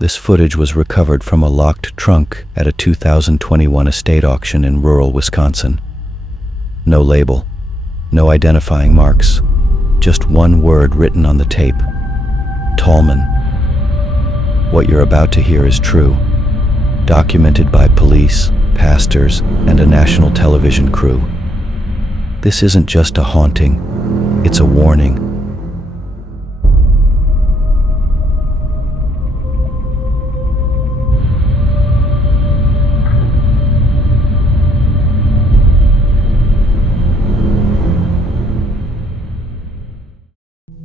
This footage was recovered from a locked trunk at a 2021 estate auction in rural Wisconsin. No label, no identifying marks, just one word written on the tape: Tallman. What you're about to hear is true, documented by police, pastors, and a national television crew. This isn't just a haunting, it's a warning.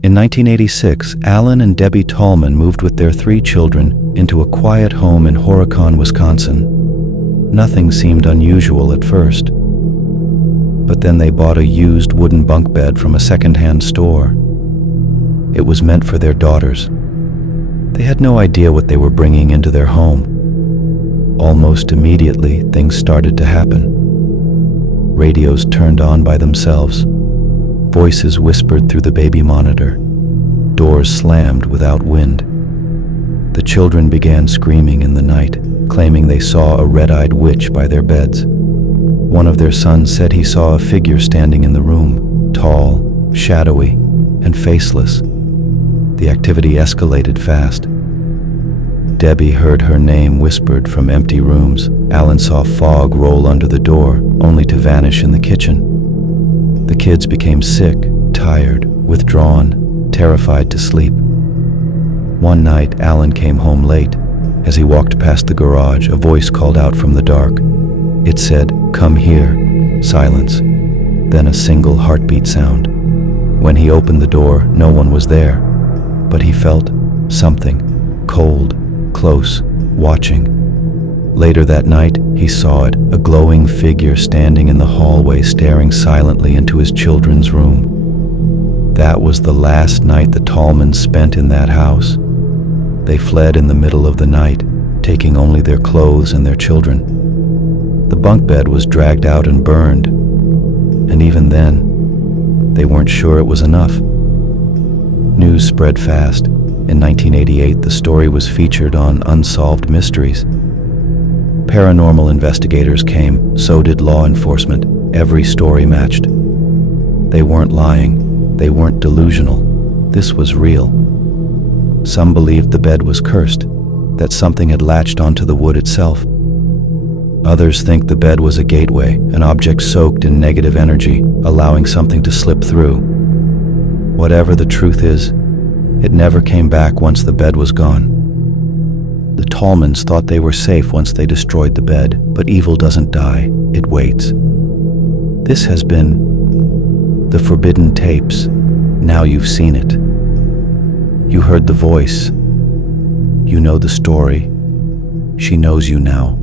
In 1986, Alan and Debbie Tallman moved with their 3 children into a quiet home in Horicon, Wisconsin. Nothing seemed unusual at first. But then they bought a used wooden bunk bed from a secondhand store. It was meant for their daughters. They had no idea what they were bringing into their home. Almost immediately, things started to happen. Radios turned on by themselves. Voices whispered through the baby monitor. Doors slammed without wind. The children began screaming in the night, claiming they saw a red-eyed witch by their beds. One of their sons said he saw a figure standing in the room, tall, shadowy, and faceless. The activity escalated fast. Debbie heard her name whispered from empty rooms. Alan saw fog roll under the door, only to vanish in the kitchen. The kids became sick, tired, withdrawn, terrified to sleep. One night, Alan came home late. As he walked past the garage, a voice called out from the dark. It said, "Come here." Silence. Then a single heartbeat sound. When he opened the door, no one was there. But he felt something, cold, close, watching. Later that night, he saw it, a glowing figure standing in the hallway, staring silently into his children's room. That was the last night the Tallmans spent in that house. They fled in the middle of the night, taking only their clothes and their children. The bunk bed was dragged out and burned, and even then, they weren't sure it was enough. News spread fast. In 1988, the story was featured on Unsolved Mysteries. Paranormal investigators came, so did law enforcement. Every story matched. They weren't lying. They weren't delusional. This was real. Some believed the bed was cursed, that something had latched onto the wood itself. Others think the bed was a gateway, an object soaked in negative energy, allowing something to slip through. Whatever the truth is, it never came back once the bed was gone. The Tallmans thought they were safe once they destroyed the bed, but evil doesn't die, it waits. This has been The Forbidden Tapes. Now you've seen it. You heard the voice. You know the story. She knows you now.